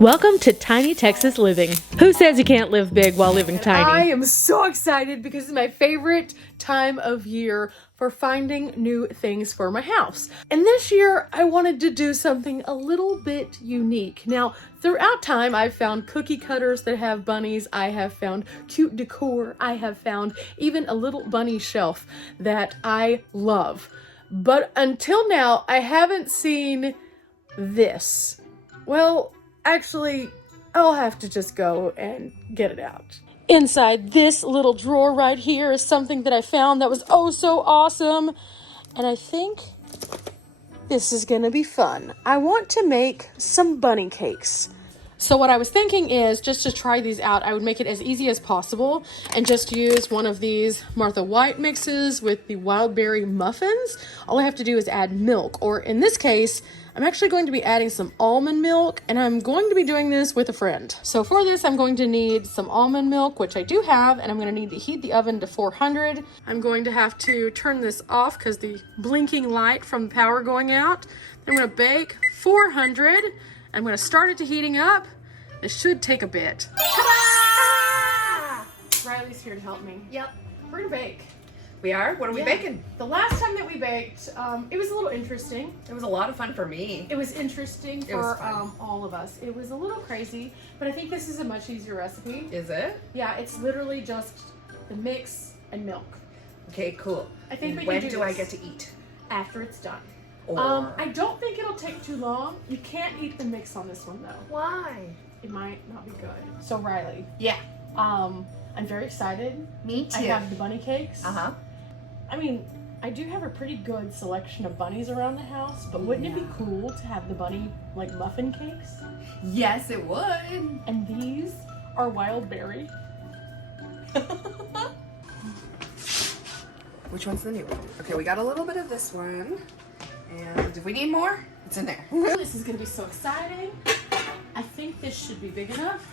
Welcome to Tiny Texas Living. Who says you can't live big while living tiny? I am so excited because it's my favorite time of year for finding new things for my house. And this year, I wanted to do something a little bit unique. Now, throughout time, I've found cookie cutters that have bunnies. I have found cute decor. I have found even a little bunny shelf that I love. But until now, I haven't seen this. Well, actually, I'll have to just go and get it out. Inside this little drawer right here is something that I found that was oh so awesome. And I think this is gonna be fun. I want to make some bunny cakes. So what I was thinking is, just to try these out, I would make it as easy as possible and just use one of these Martha White mixes with the wild berry muffins. All I have to do is add milk, or in this case, I'm actually going to be adding some almond milk, and I'm going to be doing this with a friend. So for this, I'm going to need some almond milk, which I do have, and I'm going to need to heat the oven to 400. I'm going to have to turn this off because the blinking light from the power going out. Then I'm going to bake 400. I'm going to start it to heating up. It should take a bit. Ta-da! Riley's here to help me. Yep. We're going to bake. We are? What are we baking? The last time that we baked, it was a little interesting. It was a lot of fun for me. It was interesting for all of us. It was a little crazy, but I think this is a much easier recipe. Is it? Yeah, it's literally just the mix and milk. Okay, cool. I think when do do this I get to eat? after it's done. Or... I don't think it'll take too long. You can't eat the mix on this one though. Why? It might not be good. So Riley, Yeah. I'm very excited. Me too. I have the bunny cakes. Uh-huh. I mean, I do have a pretty good selection of bunnies around the house, but wouldn't it be cool to have the bunny, like, muffin cakes? Yes, it would. And these are wild berry. Which one's the new one? Okay, we got a little bit of this one. And if we need more, it's in there. This is going to be so exciting. I think this should be big enough.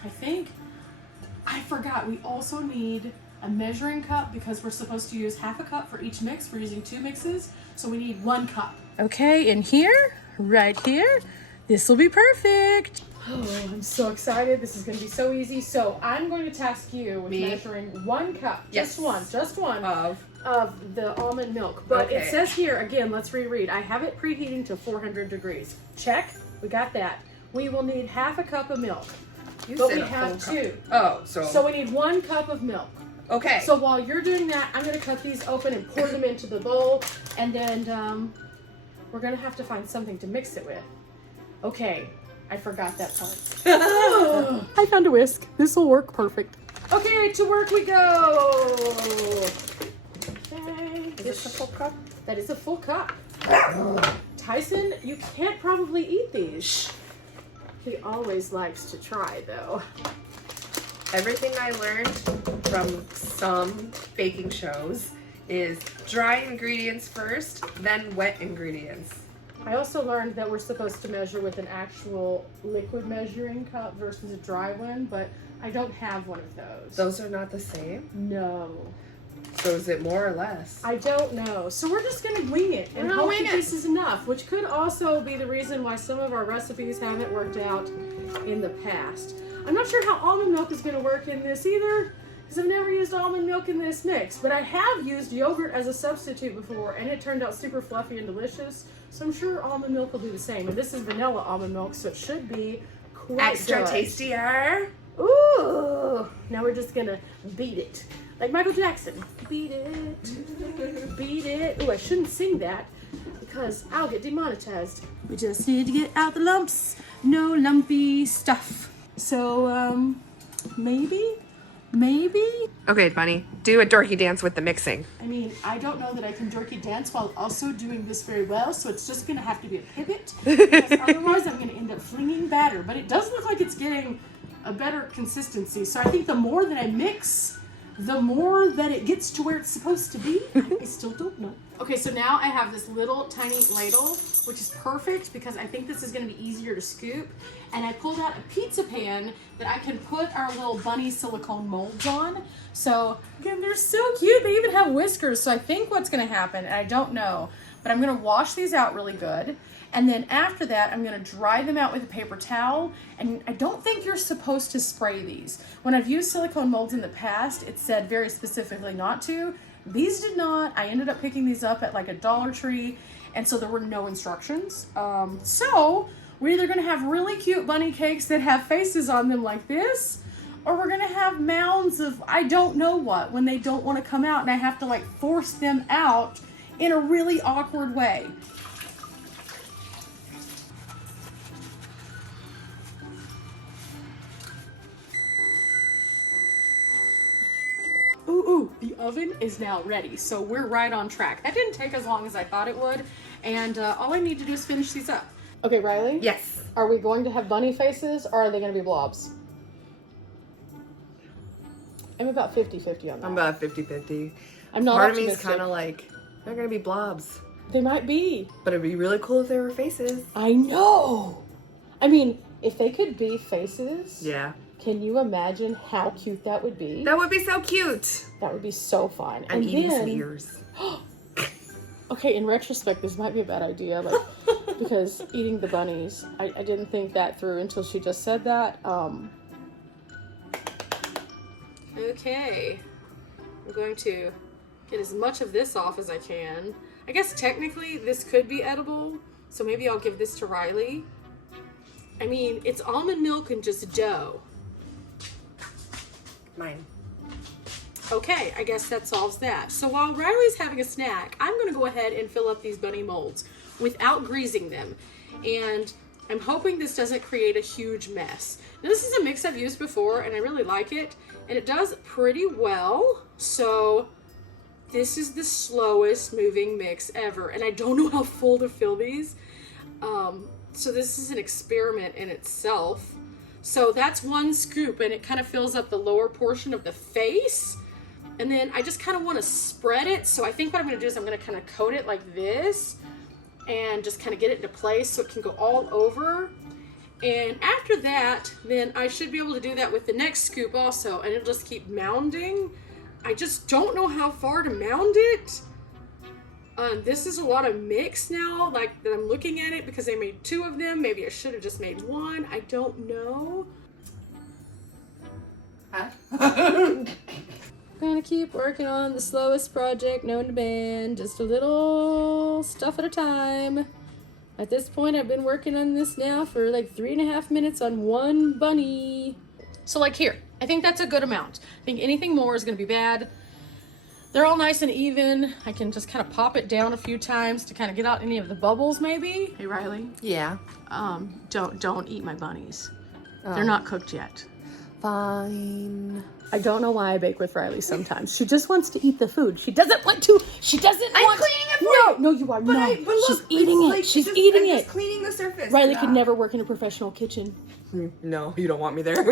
I forgot, we also need a measuring cup because we're supposed to use half a cup for each mix. We're using 2 mixes, so we need 1 cup. Okay, in here, right here, this will be perfect. Oh, I'm so excited. This is going to be so easy. So I'm going to task you with measuring 1 cup, Yes. just one of the almond milk. But Okay. it says here, again, let's reread. I have it preheating to 400 degrees. Check, we got that. We will need half a cup of milk. But we have 2. Oh, So we need 1 cup of milk. Okay. So while you're doing that, I'm going to cut these open and pour them into the bowl. And then we're going to have to find something to mix it with. Okay, I forgot that part. I found a whisk. This will work perfect. Okay, to work we go. Okay. Is this a full cup? That is a full cup. Tyson, you can't probably eat these. He always likes to try, though. Everything I learned from some baking shows is dry ingredients first, then wet ingredients. I also learned that we're supposed to measure with an actual liquid measuring cup versus a dry one, but I don't have one of those. Those are not the same? No. So is it more or less? I don't know. So we're just going to wing it and hope that this is enough, which could also be the reason why some of our recipes haven't worked out in the past. I'm not sure how almond milk is going to work in this either, because I've never used almond milk in this mix, but I have used yogurt as a substitute before, and it turned out super fluffy and delicious, so I'm sure almond milk will do the same. And this is vanilla almond milk, so it should be quite extra good. tastier. Ooh! Now we're just going to beat it. Like Michael Jackson. Beat it. Beat it. Ooh, I shouldn't sing that because I'll get demonetized. We just need to get out the lumps. No lumpy stuff. So, maybe? Okay, Bunny, do a dorky dance with the mixing. I mean, I don't know that I can dorky dance while also doing this very well, so it's just going to have to be a pivot, because otherwise I'm going to end up flinging batter. But it does look like it's getting a better consistency, so I think the more that I mix, the more that it gets to where it's supposed to be. I still don't know. Okay, so now I have this little tiny ladle, which is perfect because I think this is going to be easier to scoop. And I pulled out a pizza pan that I can put our little bunny silicone molds on. So, again, they're so cute. They even have whiskers. So I think what's going to happen, and I don't know, but I'm going to wash these out really good. And then after that, I'm gonna dry them out with a paper towel. And I don't think you're supposed to spray these. When I've used silicone molds in the past, it said very specifically not to. These did not. I ended up picking these up at like a Dollar Tree, and so there were no instructions. So we're either gonna have really cute bunny cakes that have faces on them like this, or we're gonna have mounds of I don't know what when they don't wanna come out and I have to like force them out in a really awkward way. Ooh, the oven is now ready, so we're right on track. That didn't take as long as I thought it would, and all I need to do is finish these up. Okay, Riley? Yes. Are we going to have bunny faces, or are they going to be blobs? I'm about 50-50 on that. I'm about 50-50. I'm not Part of me is optimistic. kind of like, they're going to be blobs. They might be. But it'd be really cool if they were faces. I know! I mean, if they could be faces... Yeah. Can you imagine how cute that would be? That would be so cute. That would be so fun. I'm eating some ears. Okay, in retrospect, this might be a bad idea, like, because eating the bunnies, I didn't think that through until she just said that. Okay, I'm going to get as much of this off as I can. I guess technically this could be edible, so maybe I'll give this to Riley. I mean, it's almond milk and just dough. Mine. Okay, I guess that solves that. So while Riley's having a snack, I'm going to go ahead and fill up these bunny molds without greasing them. And I'm hoping this doesn't create a huge mess. Now, this is a mix I've used before, and I really like it. And it does pretty well. So this is the slowest moving mix ever. And I don't know how full to fill these. So this is an experiment in itself. So that's one scoop, and it kind of fills up the lower portion of the face. And then I just kind of want to spread it. So I think what I'm going to do is I'm going to kind of coat it like this and just kind of get it into place so it can go all over. And after that, then I should be able to do that with the next scoop also, and it'll just keep mounding. I just don't know how far to mound it. This is a lot of mix now, like that I'm looking at it, because I made 2 of them. Maybe I should have just made 1. I don't know. Huh? I'm gonna keep working on the slowest project known to man, just a little stuff at a time. At this point, I've been working on this now for like 3.5 minutes on one bunny. So like here, I think that's a good amount. I think anything more is gonna be bad. They're all nice and even. I can just kind of pop it down a few times to kind of get out any of the bubbles maybe. Hey Riley, Yeah. don't eat my bunnies. Oh. They're not cooked yet. Fine. I don't know why I bake with Riley sometimes. She just wants to eat the food. She doesn't want to. She doesn't I'm want. cleaning it for No, you are not. But look, She's eating it. like, She's just, eating I'm it. just cleaning the surface. Riley could never work in a professional kitchen. No, you don't want me there.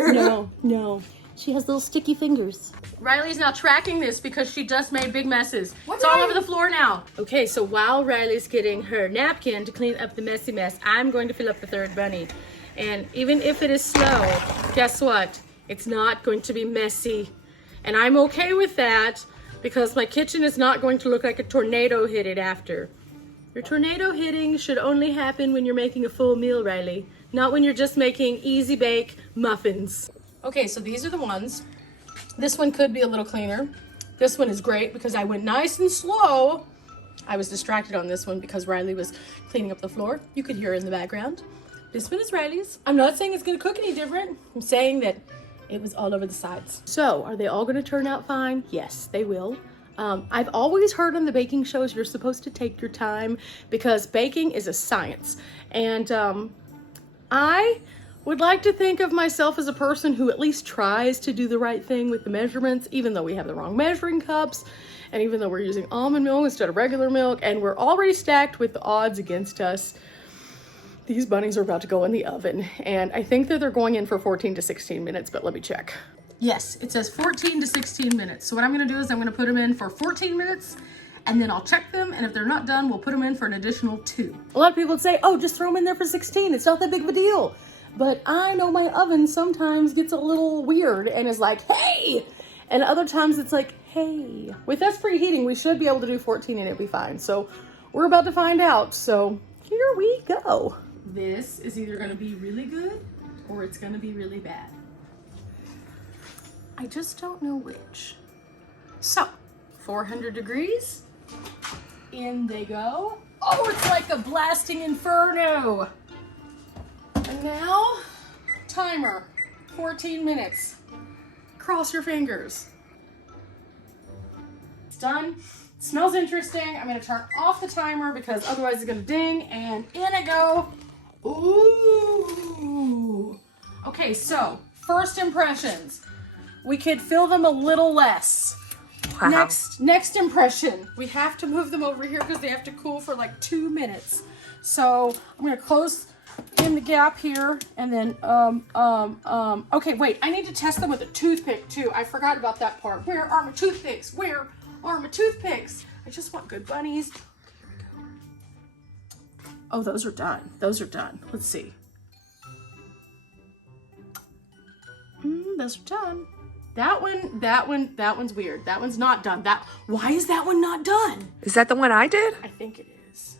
No. She has little sticky fingers. Riley's now tracking this because she just made big messes. It's all over the floor now. Okay, so while Riley's getting her napkin to clean up the messy mess, I'm going to fill up the third bunny. And even if it is slow, guess what? It's not going to be messy. And I'm okay with that because my kitchen is not going to look like a tornado hit it after. Your tornado hitting should only happen when you're making a full meal, Riley, not when you're just making easy bake muffins. Okay, so these are the ones. This one could be a little cleaner. This one is great because I went nice and slow. I was distracted on this one because Riley was cleaning up the floor. You could hear her in the background. This one is Riley's. I'm not saying it's gonna cook any different. I'm saying that it was all over the sides. So, are they all gonna turn out fine? Yes, they will. I've always heard on the baking shows you're supposed to take your time because baking is a science. And I would like to think of myself as a person who at least tries to do the right thing with the measurements, even though we have the wrong measuring cups, and even though we're using almond milk instead of regular milk, and we're already stacked with the odds against us. These bunnies are about to go in the oven, and I think that they're going in for 14 to 16 minutes, but let me check. Yes, it says 14 to 16 minutes. So what I'm gonna do is I'm gonna put them in for 14 minutes, and then I'll check them, and if they're not done, we'll put them in for an additional 2. A lot of people would say, oh, just throw them in there for 16. It's not that big of a deal. But I know my oven sometimes gets a little weird and is like, hey! And other times it's like, hey. With us preheating, we should be able to do 14 and it'll be fine. So we're about to find out. So here we go. This is either gonna be really good or it's gonna be really bad. I just don't know which. So, 400 degrees, in they go. Oh, it's like a blasting inferno. And now, timer, 14 minutes. Cross your fingers. It's done. It smells interesting. I'm gonna turn off the timer because otherwise it's gonna ding, and in I go. Ooh. Okay, so first impressions. We could fill them a little less. Wow. Next impression. We have to move them over here because they have to cool for like 2 minutes. So I'm gonna close in the gap here, and then okay, wait, I need to test them with a toothpick too. I forgot about that part. Where are my toothpicks? Where are my toothpicks? I just want good bunnies. Okay, here we go. Oh, those are done. Those are done. Let's see. Those are done. That one's weird. That one's not done. Why is that one not done? Is that the one I did? I think it is.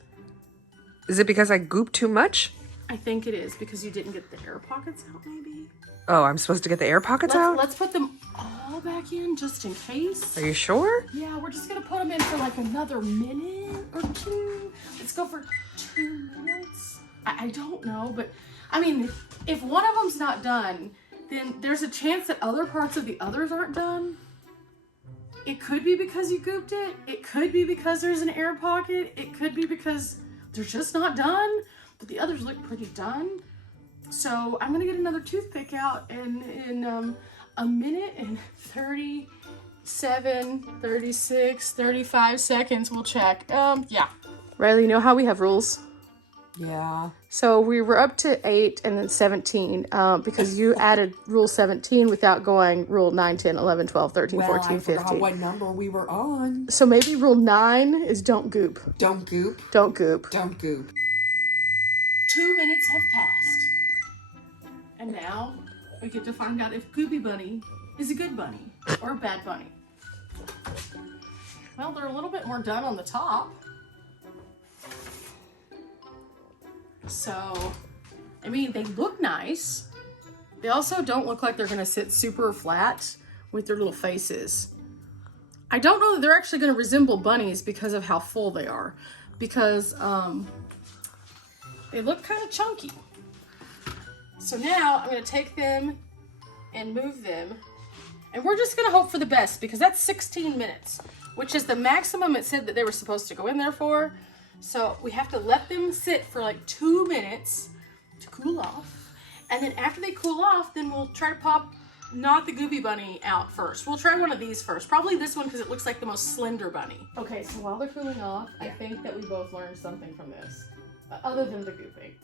Is it because I gooped too much? I think it is because you didn't get the air pockets out, maybe. Oh, I'm supposed to get the air pockets out? Let's put them all back in just in case. Are you sure? Yeah, we're just gonna put them in for like another minute or two. Let's go for 2 minutes. I don't know, but I mean, if one of them's not done, then there's a chance that other parts of the others aren't done. It could be because you gooped it. It could be because there's an air pocket. It could be because they're just not done, but the others look pretty done. So I'm gonna get another toothpick out, and in a minute and 37, 36, 35 seconds, we'll check. Yeah. Riley, you know how we have rules? Yeah. So we were up to 8 and then 17 because you added rule 17 without going rule 9, 10, 11, 12, 13, 14, 15. I forgot what number we were on. So maybe rule 9 is don't goop. Don't goop. Don't goop. Don't goop. 2 minutes have passed. And now we get to find out if Goopy Bunny is a good bunny or a bad bunny. Well, they're a little bit more done on the top. So, I mean, they look nice. They also don't look like they're gonna sit super flat with their little faces. I don't know that they're actually gonna resemble bunnies because of how full they are. Because they look kind of chunky. So now I'm gonna take them and move them. And we're just gonna hope for the best because that's 16 minutes, which is the maximum it said that they were supposed to go in there for. So we have to let them sit for like 2 minutes to cool off. And then after they cool off, then we'll try to pop not the Goopy Bunny out first. We'll try one of these first. Probably this one because it looks like the most slender bunny. Okay, so while they're cooling off, I think that we both learned something from this. Other than the gooping.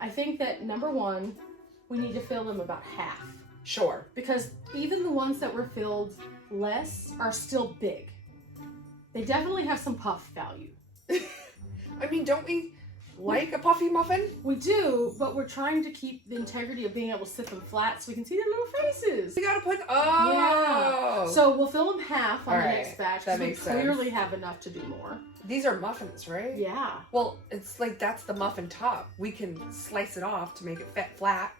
I think that number one, we need to fill them about half. Sure. Because even the ones that were filled less are still big. They definitely have some puff value. I mean, don't we like a puffy muffin? We do, but we're trying to keep the integrity of being able to sit them flat so we can see their little faces. We gotta put, oh! Yeah. So we'll fill them half on the Alright, next batch that because we makes sense. clearly have enough to do more. These are muffins, right? Yeah. Well, it's like that's the muffin top. We can slice it off to make it flat.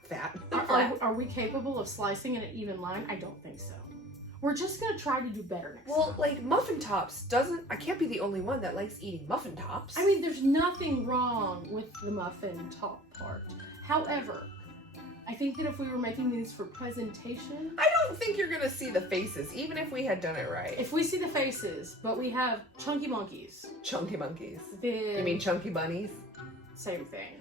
Are we capable of slicing in an even line? I don't think so. We're just gonna try to do better next time. Well, like muffin tops I can't be the only one that likes eating muffin tops. I mean, there's nothing wrong with the muffin top part. However, I think that if we were making these for presentation... I don't think you're gonna see the faces, even if we had done it right. If we see the faces, but we have chunky monkeys. Chunky monkeys. Then... You mean chunky bunnies? Same thing.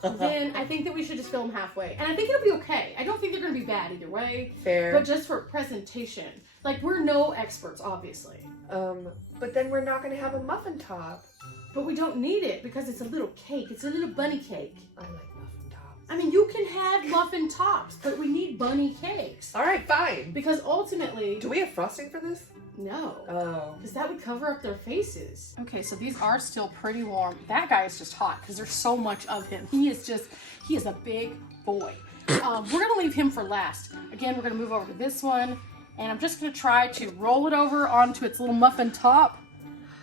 Then I think that we should just fill them halfway. And I think it'll be okay. I don't think they're going to be bad either way. Fair. But just for presentation. Like, we're no experts, obviously. But then we're not going to have a muffin top. But we don't need it because it's a little cake. It's a little bunny cake. I like muffin tops. I mean, you can have muffin tops, but we need bunny cakes. All right, fine. Because ultimately... Do we have frosting for this? No. Oh. Because that would cover up their faces. Okay, so these are still pretty warm. That guy is just hot because there's so much of him. He is a big boy. We're gonna leave him for last. Again, we're gonna move over to this one. And I'm just gonna try to roll it over onto its little muffin top.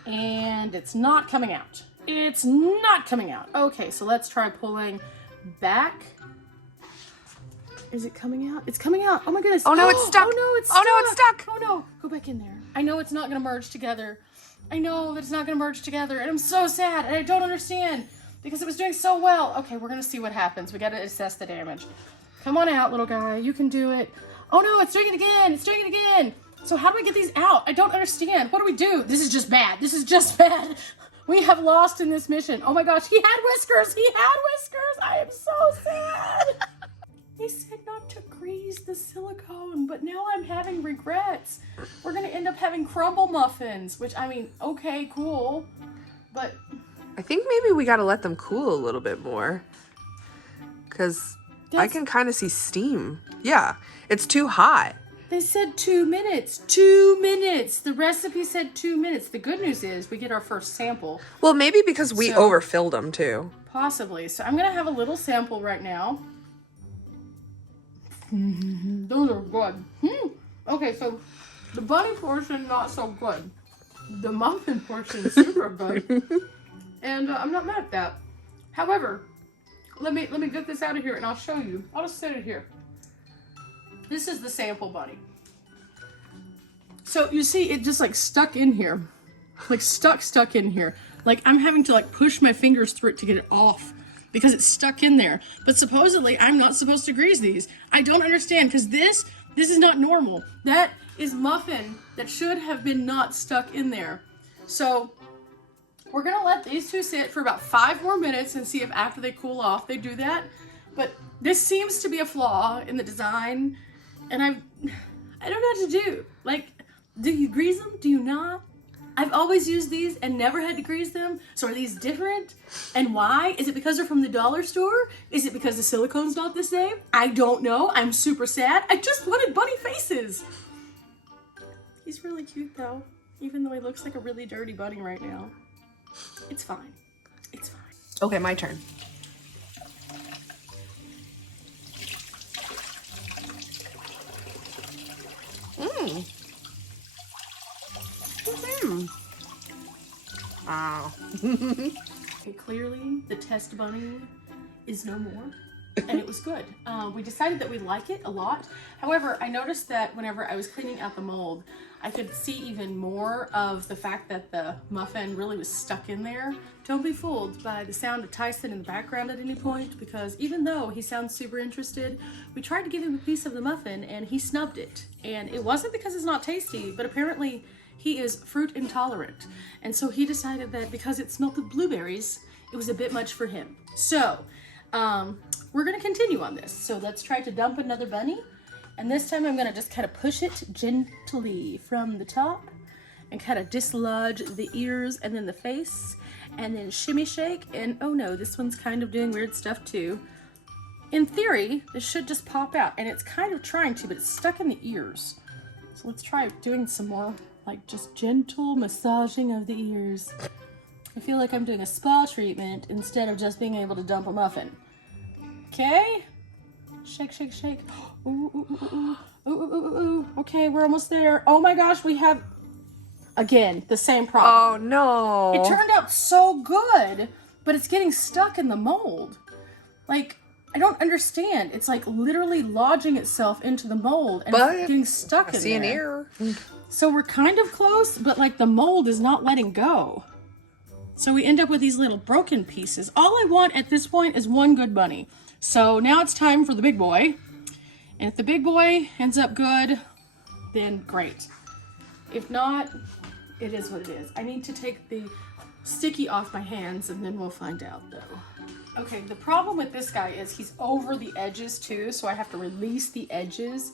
And it's not coming out. it's not coming out. Okay, so let's try pulling back. Is it coming out? It's coming out. Oh my goodness. Oh no, it's stuck. Oh no, it's Oh stuck. no, it's stuck. Oh no, go back in there. I know it's not gonna merge together. I know that it's not gonna merge together, and I'm so sad, and I don't understand because it was doing so well. Okay, we're gonna see what happens. We gotta assess the damage. Come on out, little guy. You can do it. Oh no, it's doing it again. It's doing it again. So how do I get these out? I don't understand. What do we do? This is just bad. This is just bad. We have lost in this mission. Oh my gosh, he had whiskers. He had whiskers. I am so sad. They said not to grease the silicone, but now I'm having regrets. We're gonna end up having crumble muffins, which I mean, okay, cool, but I think maybe we gotta let them cool a little bit more. Cause I can kind of see steam. Yeah, it's too hot. they said 2 minutes. 2 minutes. The recipe said 2 minutes. The good news is we get our first sample. Well, maybe because we overfilled them too. Possibly. So I'm gonna have a little sample right now. Those are good. Okay, so the bunny portion not so good. The muffin portion is super good, and I'm not mad at that. However, let me get this out of here, and I'll show you. I'll just set it here. This is the sample bunny. So you see, it just like stuck in here, like stuck in here. Like I'm having to like push my fingers through it to get it off, because it's stuck in there. But supposedly I'm not supposed to grease these. I don't understand, because this is not normal. That is muffin that should have been not stuck in there. So we're gonna let these two sit for about 5 more minutes and see if after they cool off they do that. But this seems to be a flaw in the design, and I don't know what to do. Like, do you grease them? Do you not? I've always used these and never had to grease them. So are these different? And why? Is it because they're from the dollar store? Is it because the silicone's not the same? I don't know. I'm super sad. I just wanted bunny faces. He's really cute though, even though he looks like a really dirty bunny right now. It's fine. It's fine. Okay, my turn. Wow. Okay, clearly the test bunny is no more, and it was good. We decided that we like it a lot. However, I noticed that whenever I was cleaning out the mold, I could see even more of the fact that the muffin really was stuck in there. Don't be fooled by the sound of Tyson in the background at any point, because even though he sounds super interested, we tried to give him a piece of the muffin and he snubbed it. And it wasn't because it's not tasty, but apparently he is fruit intolerant. And so he decided that because it smelled of blueberries, it was a bit much for him. So we're gonna continue on this. So let's try to dump another bunny. And this time I'm gonna just kind of push it gently from the top and kind of dislodge the ears and then the face, and then shimmy shake. And oh no, this one's kind of doing weird stuff too. In theory, this should just pop out, and it's kind of trying to, but it's stuck in the ears. So let's try doing some more like just gentle massaging of the ears. I feel like I'm doing a spa treatment instead of just being able to dump a muffin. Okay? Shake, shake, shake. Ooh, ooh, ooh, ooh, ooh, ooh, ooh, ooh. Okay, we're almost there. Oh my gosh, we have, again, the same problem. Oh no. It turned out so good, but it's getting stuck in the mold. Like, I don't understand. It's like literally lodging itself into the mold and it's getting stuck in there. I see an ear. So we're kind of close, but like the mold is not letting go. So we end up with these little broken pieces. All I want at this point is one good bunny. So now it's time for the big boy. And if the big boy ends up good, then great. If not, it is what it is. I need to take the sticky off my hands and then we'll find out though. Okay, the problem with this guy is he's over the edges too, so I have to release the edges.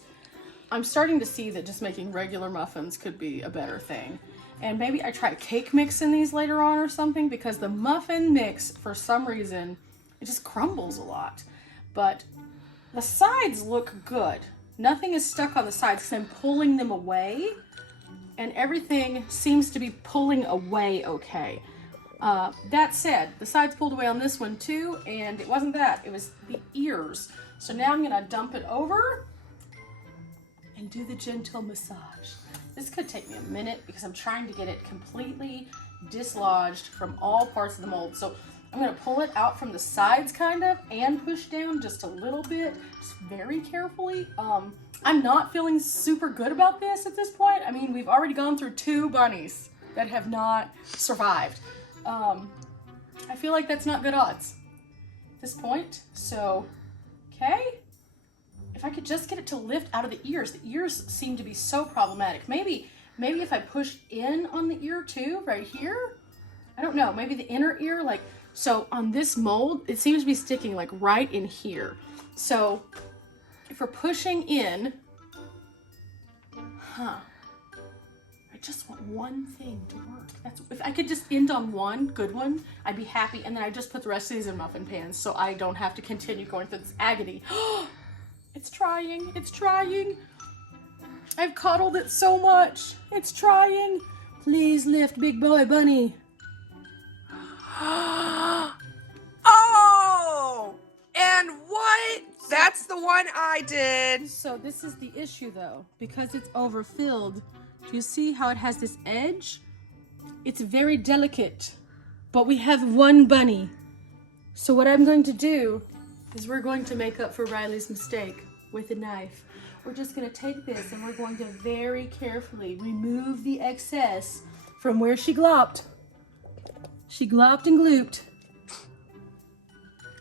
I'm starting to see that just making regular muffins could be a better thing. And maybe I try a cake mix in these later on or something, because the muffin mix, for some reason, it just crumbles a lot. But the sides look good. Nothing is stuck on the sides because I'm pulling them away, and everything seems to be pulling away okay. That said, the sides pulled away on this one too, and it wasn't that, it was the ears. So now I'm gonna dump it over and do the gentle massage. This could take me a minute because I'm trying to get it completely dislodged from all parts of the mold. So I'm gonna pull it out from the sides kind of and push down just a little bit, just very carefully. I'm not feeling super good about this at this point. I mean, we've already gone through 2 bunnies that have not survived. I feel like that's not good odds at this point. So, okay. If I could just get it to lift out of the ears seem to be so problematic. Maybe if I push in on the ear too, right here. I don't know, maybe the inner ear, like, so on this mold, it seems to be sticking like right in here. So if we're pushing in, I just want one thing to work. If I could just end on one good one, I'd be happy. And then I just put the rest of these in muffin pans so I don't have to continue going through this agony. It's trying, it's trying. I've coddled it so much. It's trying. Please lift, big boy bunny. Oh! And what? That's the one I did. So this is the issue though, because it's overfilled. Do you see how it has this edge? It's very delicate, but we have one bunny. So what I'm going to do is we're going to make up for Riley's mistake with a knife. We're just gonna take this and we're going to very carefully remove the excess from where she glopped. She glopped and glooped.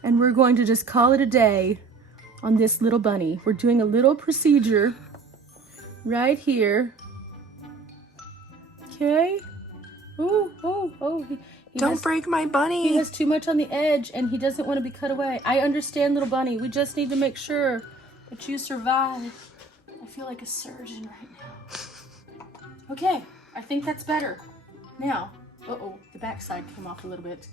And we're going to just call it a day on this little bunny. We're doing a little procedure right here. Okay. Oh. Don't break my bunny. He has too much on the edge and he doesn't want to be cut away. I understand, little bunny. We just need to make sure that you survive. I feel like a surgeon right now. Okay, I think that's better. Now, the backside came off a little bit.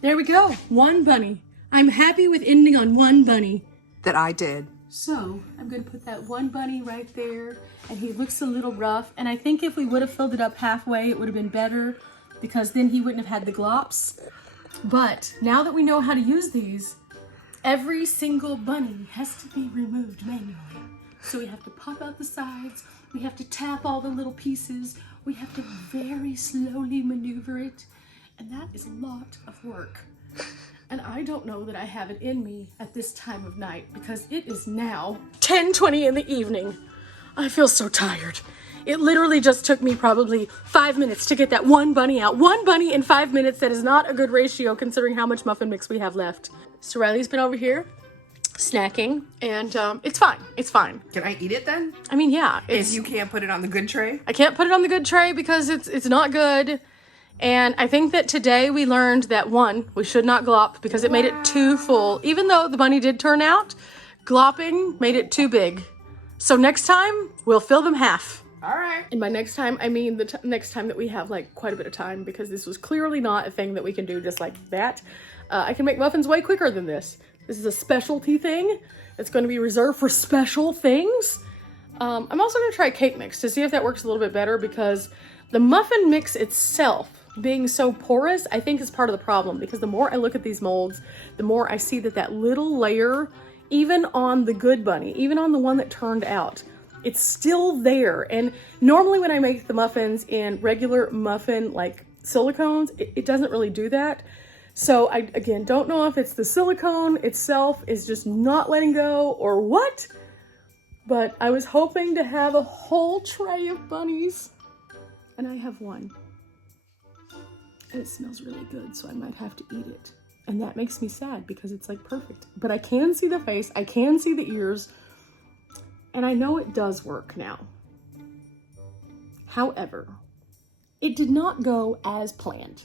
There we go, 1 bunny. I'm happy with ending on 1 bunny. That I did. So I'm gonna put that 1 bunny right there, and he looks a little rough. And I think if we would have filled it up halfway, it would have been better because then he wouldn't have had the glops. But now that we know how to use these, every single bunny has to be removed manually. So we have to pop out the sides, we have to tap all the little pieces, we have to very slowly maneuver it, and that is a lot of work. And I don't know that I have it in me at this time of night because it is now 10:20 in the evening. I feel so tired. It literally just took me probably 5 minutes to get that 1 bunny out. 1 bunny in 5 minutes, that is not a good ratio considering how much muffin mix we have left. So Riley's been over here snacking and it's fine, it's fine. Can I eat it then? I mean, yeah. If you can't put it on the good tray? I can't put it on the good tray because it's not good. And I think that today we learned that 1, we should not glop because it made it too full. Even though the bunny did turn out, glopping made it too big. So next time, we'll fill them half. All right. And by next time, I mean the next time that we have like quite a bit of time because this was clearly not a thing that we can do just like that. I can make muffins way quicker than this. This is a specialty thing. It's going to be reserved for special things. I'm also going to try cake mix to see if that works a little bit better because the muffin mix itself being so porous, I think is part of the problem because the more I look at these molds, the more I see that little layer, even on the good bunny, even on the one that turned out, it's still there. And normally when I make the muffins in regular muffin like silicones, it doesn't really do that. So I, again, don't know if it's the silicone itself is just not letting go or what, but I was hoping to have a whole tray of bunnies and I have 1. And it smells really good, so I might have to eat it. And that makes me sad because it's like perfect. But I can see the face, I can see the ears, and I know it does work now. However, it did not go as planned.